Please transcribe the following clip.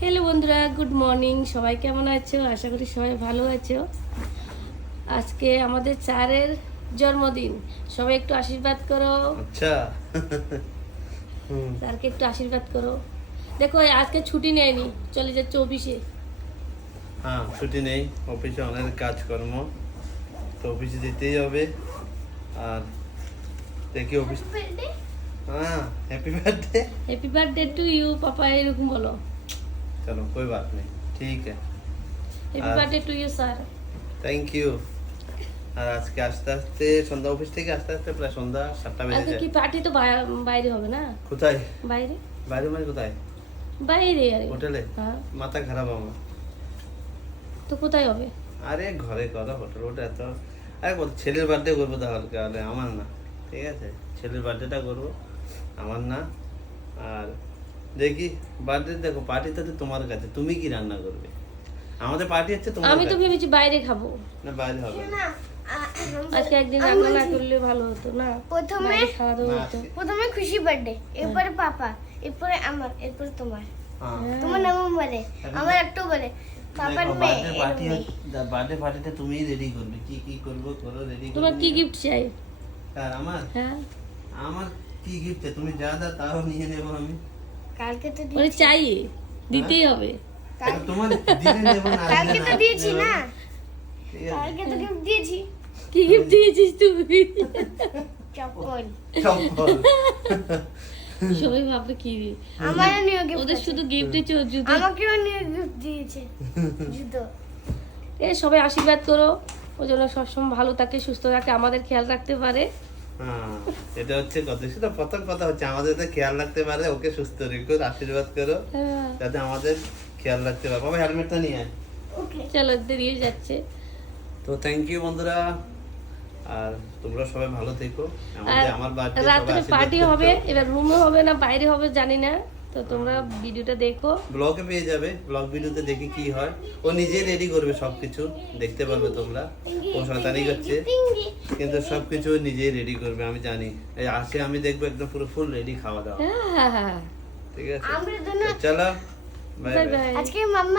Hello বন্ধুরা good morning. সবাই কেমন আছো? আশা করি সবাই ভালো আছো। আজকে আমাদের চারের জন্মদিন। সবাই একটু আশীর্বাদ করো। আচ্ছা। হুম স্যারকে একটু আশীর্বাদ করো। দেখো আজকে ছুটি নেয়নি। চলে যাচ্ছে অফিসে। হ্যাঁ ছুটি নেই। অফিসে অনেক কাজকর্ম। তো অফিসে যেতেই হবে। আর দেখি অফিস হ্যাঁ happy birthday happy birthday to you papa এরকম বলো। चलो कोई बात नहीं ठीक है happy R- birthday to you sir thank you আর আজকে আস্তে আস্তে সন্ধ্যা অফিস থেকে আস্তে আস্তে প্রায় সন্ধ্যা সাতটা বেজে আজকে যায় কি পার্টি তো বাই- বাইরে হবে না কোথায় বাইরে বাইরে মানে কোথায় বাইরে আরে হোটেলে হ্যাঁ মাথা খারাপ আমার তো কোথায় হবে আরে ঘরে করো হোটেল ওটা এত আরে বল ছেলের বার্থডে করবো তাহলে তাহলে আমার না ঠিক আছে ছেলের বার্থডেটা করবো আমার না আর দেখি বার্থডে দেখো পার্টি তো তোমার কাছে। তুমি কি রান্না করবে? আমাদের পার্টি হচ্ছে তোমার আমি তো ভেবেছি বাইরে খাব। না বাইরে হবে না। আজকে একদিন রান্না না করলে ভালো হতো না? প্রথমে খাওয়া দাওয়া হতো। প্রথমে খুশি বার্থডে এরপরে পাপা এরপরে আমার এরপরে তোমার। হ্যাঁ। হ্যাঁ। তোমার নভেম্বরে আমার অক্টোবরে পাপার দেখো মে বার্থডে পার্টি বার্থডে পার্টিটা তুমিই রেডি করবে। কি কি করব করো রেডি তোমার কি গিফট চাই? আর আমার? হ্যাঁ। আমার কি গিফট তুমি যা দা তাও নিয়ে নেব আমি। কালকে তো ওরে চাই দিতেই হবে। তোমার না কালকে তো দিয়েছি না। কালকে তো gift দিয়েছি। কি গিফট দিয়েছিস তুই? চপ্পল। চপ্পল। সবাই ভাববে কি আমারও নিয়ে গিফট ওদের শুধু গিফট দিচ্ছে ওর জুতো। আমাকেও নিয়ে গিফট দিয়েছে জুতো। এ সবাই আশীর্বাদ করো। ও যেন সবসময় ভালো থাকে সুস্থ থাকে। আমাদের খেয়াল রাখতে পারে। এটা হচ্ছে কথা। সেটা প্রথম কথা হচ্ছে আমাদের খেয়াল রাখতে পারে ওকে সুস্থ রেখো আশীর্বাদ করো হ্যাঁ, যাতে আমাদের খেয়াল রাখতে পারে। বাবা হেলমেটটা নিয়ে আয়। চলো দেরিয়ে যাচ্ছে। তো থ্যাংক ইউ বন্ধুরা আর তোমরা সবাই ভালো থেকো। আমাদের আমার বাড়িতে রাতে পার্টি হবে এবার রুমে হবে না বাইরে হবে জানি না। তো তোমরা ভিডিওটা দেখো। ব্লগে পেয়ে যাবে ব্লগ ভিডিওতে দেখি কি হয়। ও নিজে রেডি করবে সবকিছু দেখতে পারবে তোমরা। ও শয়তানি করছে। কিন্তু সবকিছু ও নিজেই রেডি করবে আমি জানি। এই আসে আমি দেখব একদম পুরো ফুল রেডি খাওয়া দাওয়া। হ্যাঁ হ্যাঁ হ্যাঁ ঠিক আছে? চলো বাই বাই বাই বাই আজকে মাম্মা